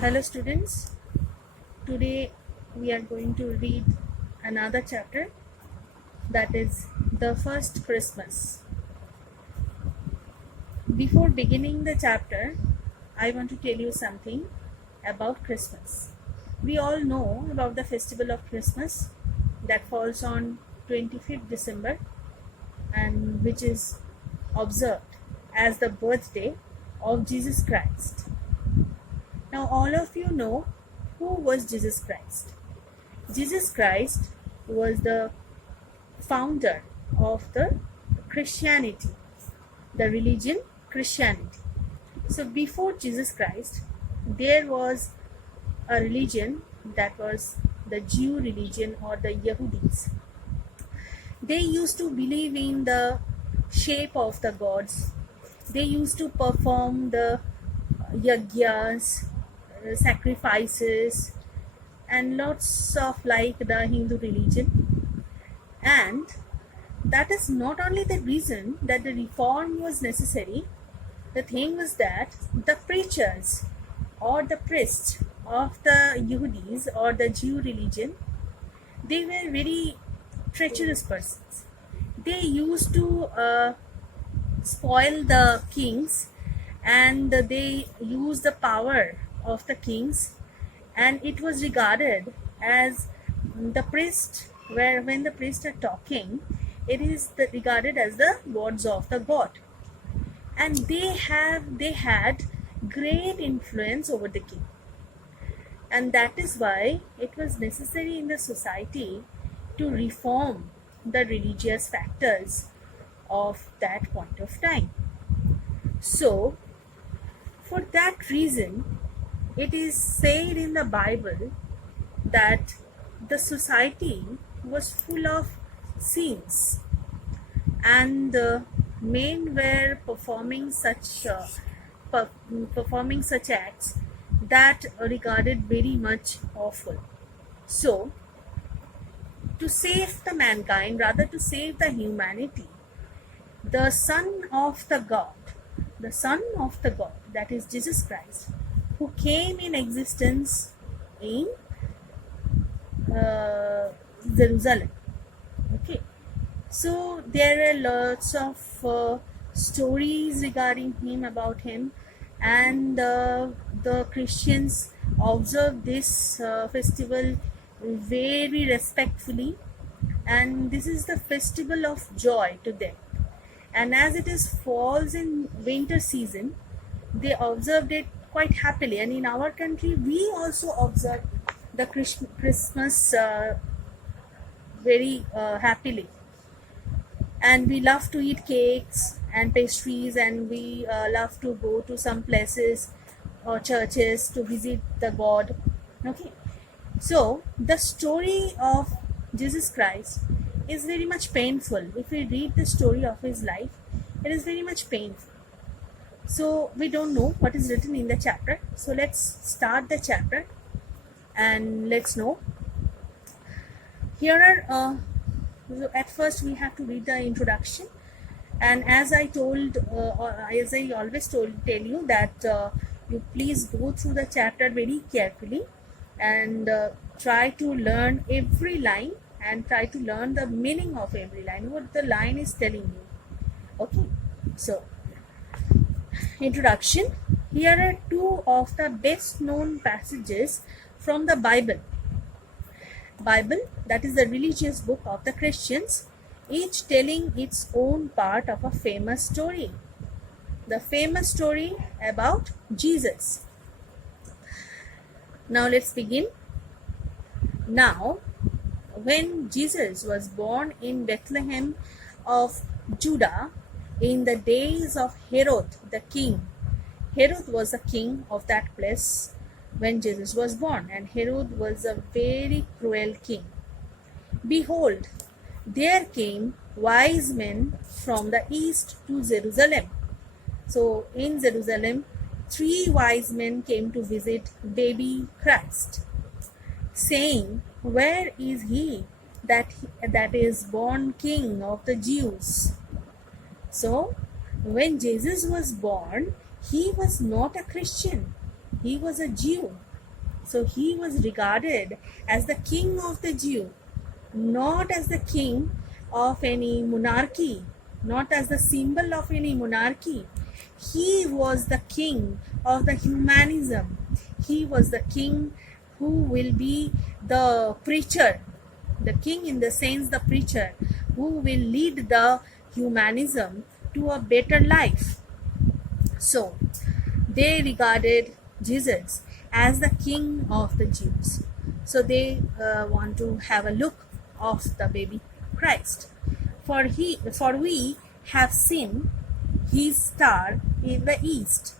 Hello students, today we are going to read another chapter, that is the first Christmas. Before beginning the chapter, I want to tell you something about Christmas. We all know about the festival of Christmas that falls on 25th December and which is observed as the birthday of Jesus Christ. Now all of you know who was Jesus Christ. Jesus Christ was the founder of the Christianity, the religion Christianity. So before Jesus Christ, there was a religion that was the Jew religion or the Yahudis. They used to believe in the shape of the gods. They used to perform the yagyas, sacrifices, and lots of like the Hindu religion. And that is not only the reason that the reform was necessary. The thing was that the preachers or the priests of the Yehudis or the Jew religion, they were very treacherous persons. They used to spoil the kings, and they used the power of the kings, and it was regarded as the priest, where when the priests are talking, it is regarded as the words of the god, and they had great influence over the king, and that is why it was necessary in the society to reform the religious factors of that point of time. So for that reason, it is said in the Bible that the society was full of sins, and the men were performing such acts that are regarded very much awful. So to save the mankind, rather to save the humanity, the Son of the God, that is Jesus Christ, who came in existence in Jerusalem. Okay, so there are lots of stories regarding him, about him, and the Christians observe this festival very respectfully, and this is the festival of joy to them. And as it is falls in winter season, they observed it quite happily. And in our country, we also observe the Christmas very happily. And we love to eat cakes and pastries, and we love to go to some places or churches to visit the God. Okay, so the story of Jesus Christ is very much painful. If we read the story of his life, it is very much painful. So we don't know what is written in the chapter. So let's start the chapter and let's know. Here are at first we have to read the introduction, and as I told, as I always tell you that you please go through the chapter very carefully and try to learn every line and try to learn the meaning of every line, what the line is telling you. Okay, so introduction. Here are two of the best known passages from the Bible, that is the religious book of the Christians, each telling its own part of a famous story, the famous story about Jesus. Now let's begin. Now, when Jesus was born in Bethlehem of Judah in the days of Herod the king. Herod was the king of that place when Jesus was born, and Herod was a very cruel king. Behold, there came wise men from the east to Jerusalem. So in Jerusalem, 3 wise men came to visit baby Christ, saying, "Where is he that is born King of the Jews?" So when Jesus was born, he was not a Christian, he was a Jew. So he was regarded as the king of the Jew, not as the king of any monarchy, not as the symbol of any monarchy. He was the king of the humanism. He was the king who will be the preacher, the king in the sense the preacher, who will lead the humanism to a better life. So they regarded Jesus as the king of the Jews. So they want to have a look of the baby Christ. For we have seen his star in the east.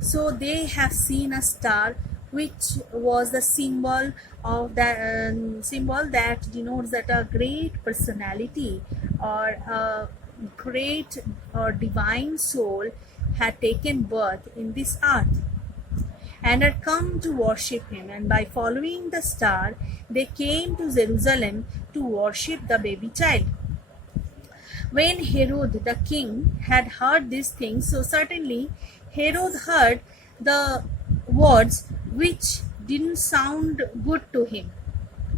So they have seen a star which was the symbol of the symbol that denotes that a great personality or a great or divine soul had taken birth in this earth and had come to worship him. And by following the star, they came to Jerusalem to worship the baby child. When Herod the king had heard these things, so certainly Herod heard the words which didn't sound good to him.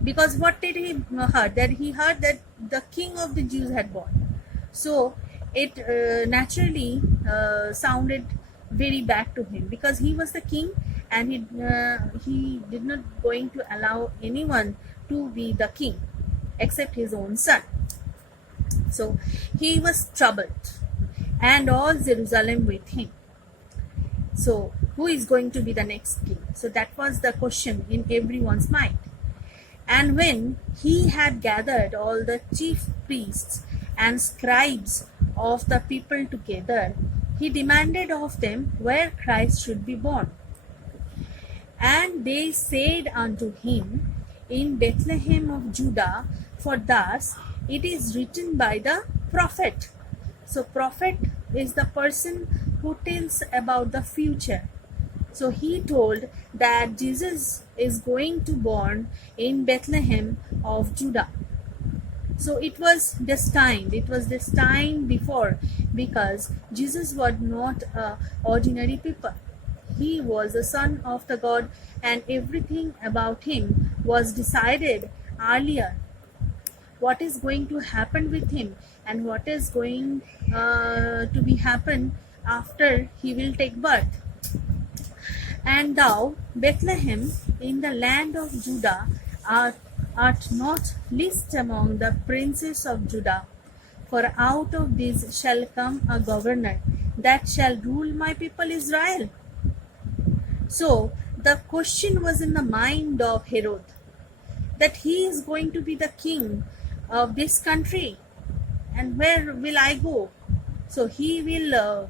Because what did he heard? That he heard that the king of the Jews had born. So it naturally sounded very bad to him, because he was the king and he did not going to allow anyone to be the king except his own son. So he was troubled, and all Jerusalem with him. So who is going to be the next king? So that was the question in everyone's mind. And when he had gathered all the chief priests and scribes of the people together, he demanded of them where Christ should be born. And they said unto him, In Bethlehem of Judah, for thus it is written by the prophet. So prophet is the person who tells about the future. So he told that Jesus is going to born in Bethlehem of Judah. So it was destined before, because Jesus was not ordinary people. He was the son of the God, and everything about him was decided earlier. What is going to happen with him and what is going to be happen after he will take birth. And thou, Bethlehem, in the land of Judah, art not least among the princes of Judah, for out of these shall come a governor that shall rule my people Israel. So the question was in the mind of Herod, that he is going to be the king of this country, and where will I go? So he will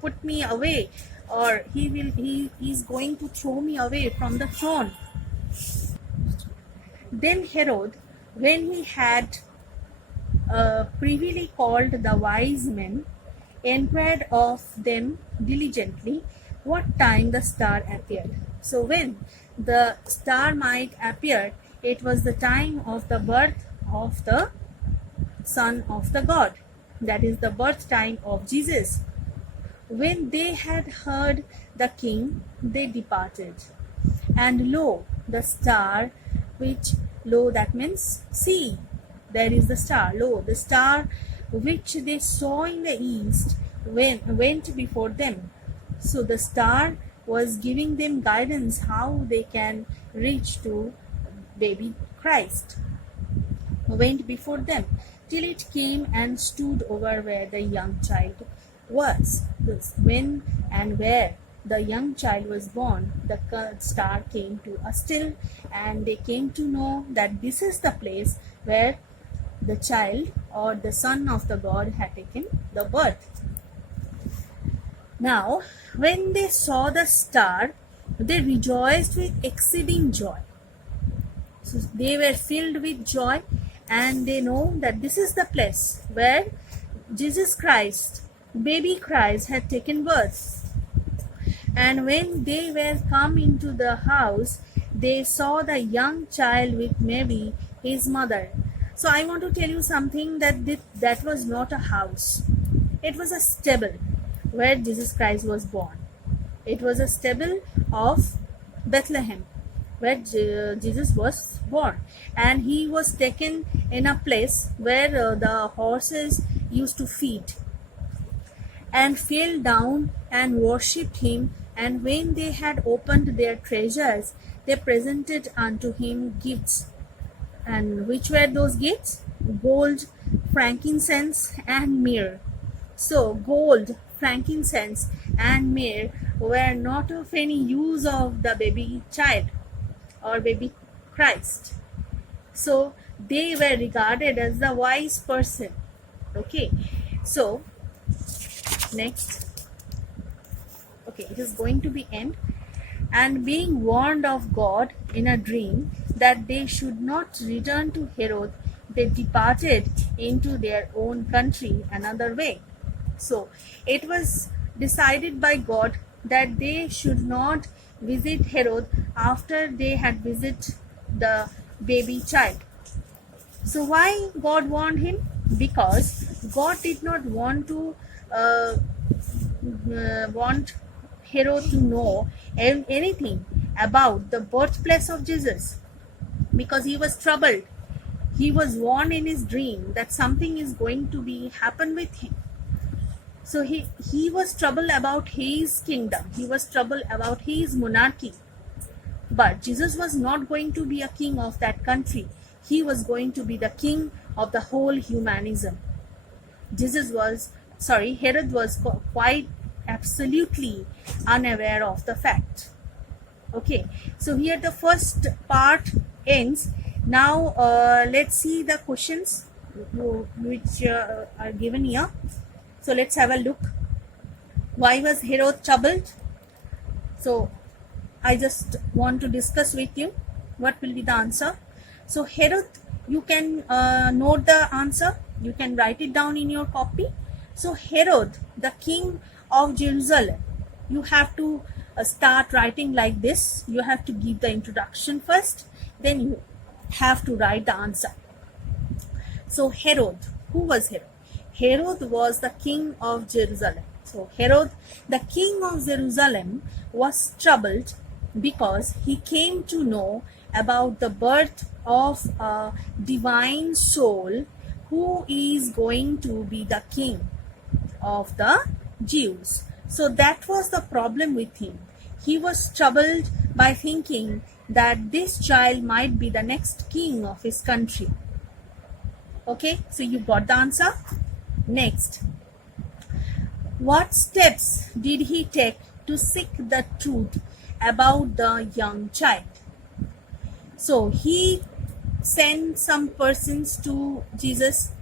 put me away, or he is going to throw me away from the throne. Then Herod, when he had privily called the wise men, inquired of them diligently what time the star appeared. So when the star might appear, it was the time of the birth of the Son of the God, that is the birth time of Jesus. When they had heard the king, they departed. And lo, the star that means see, there is the star. Lo, the star which they saw in the east went before them. So the star was giving them guidance how they can reach to baby Christ. Went before them till it came and stood over where the young child was. When and where the young child was born, the star came to a still, and they came to know that this is the place where the child or the Son of the God had taken the birth. Now, when they saw the star, they rejoiced with exceeding joy. So they were filled with joy, and they know that this is the place where Jesus Christ, baby Christ, had taken birth. And when they were come into the house, they saw the young child with Mary, his mother. So I want to tell you something, that was not a house. It was a stable where Jesus Christ was born. It was a stable of Bethlehem, where Jesus was born, and he was taken in a place where the horses used to feed, and fell down and worshipped him. And when they had opened their treasures, they presented unto him gifts. And which were those gifts? Gold, frankincense, and myrrh. So, gold, frankincense, and myrrh were not of any use of the baby child or baby Christ. So, they were regarded as the wise person. Okay, so next, okay, it is going to be end. And being warned of God in a dream that they should not return to Herod, they departed into their own country another way. So it was decided by God that they should not visit Herod after they had visited the baby child. So why God warned him? Because God did not want to want Herod to know anything about the birthplace of Jesus, because he was troubled. He was warned in his dream that something is going to be happen with him. So he was troubled about his kingdom. He was troubled about his monarchy. But Jesus was not going to be a king of that country. He was going to be the king of the whole humanism. Herod was quite absolutely unaware of the fact. Okay, so here the first part ends. Now let's see the questions which are given here. So let's have a look. Why was Herod troubled? So I just want to discuss with you what will be the answer. So Herod, you can note the answer. You can write it down in your copy. So Herod, the king of Jerusalem, you have to start writing like this. You have to give the introduction first, then you have to write the answer. So Herod, who was Herod? Herod was the king of Jerusalem. So Herod, the king of Jerusalem, was troubled because he came to know about the birth of a divine soul who is going to be the king of the Jews. So that was the problem with him. He was troubled by thinking that this child might be the next king of his country. Okay, so you got the answer. Next, what steps did he take to seek the truth about the young child? So he sent some persons to Jesus.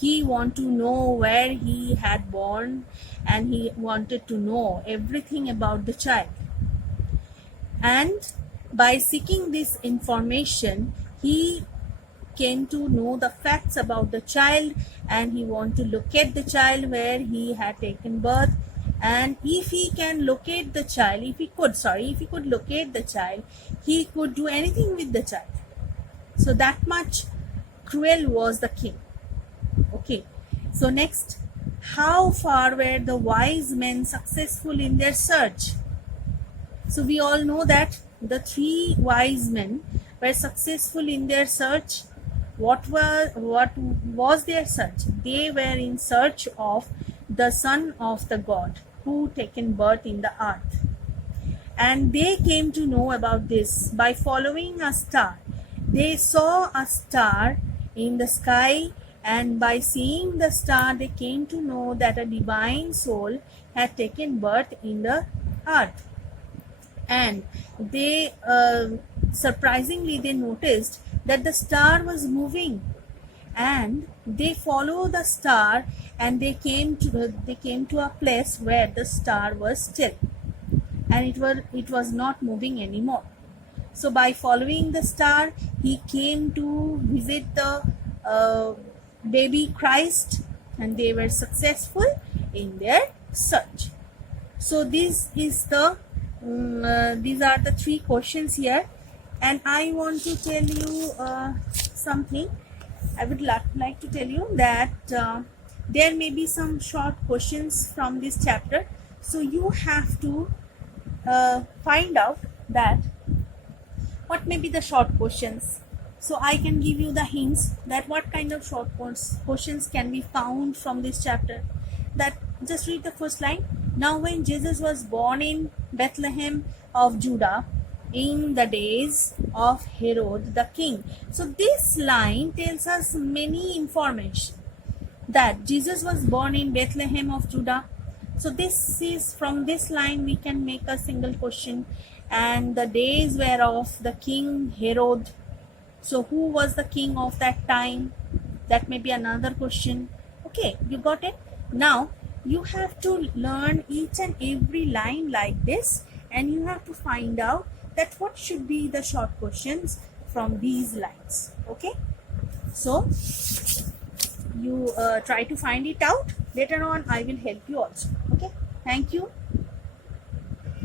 He wanted to know where he had born, and he wanted to know everything about the child. And by seeking this information, he came to know the facts about the child, and he wanted to locate the child where he had taken birth. And if he can locate the child, if he could locate the child, he could do anything with the child. So that much cruel was the king. Okay, so next, how far were the wise men successful in their search? So we all know that the three wise men were successful in their search. What was their search? They were in search of the Son of the God who taken birth in the earth. And they came to know about this by following a star. They saw a star in the sky, and by seeing the star, they came to know that a divine soul had taken birth in the earth. And they surprisingly they noticed that the star was moving, and they followed the star, and they came to a place where the star was still, and it was not moving anymore. So by following the star, he came to visit the baby Christ, and they were successful in their search. So these are the three questions here, and I want to tell you something. I would like to tell you that there may be some short questions from this chapter, so you have to find out that what may be the short questions. So I can give you the hints that what kind of short questions can be found from this chapter. That just read the first line. Now when Jesus was born in Bethlehem of Judah in the days of Herod the king. So this line tells us many information that Jesus was born in Bethlehem of Judah. So this is from this line we can make a single question, and the days were of the king Herod. So who was the king of that time? That may be another question. Okay, you got it? Now you have to learn each and every line like this, and you have to find out that what should be the short questions from these lines. Okay, so you try to find it out. Later on I will help you also. Okay, thank you.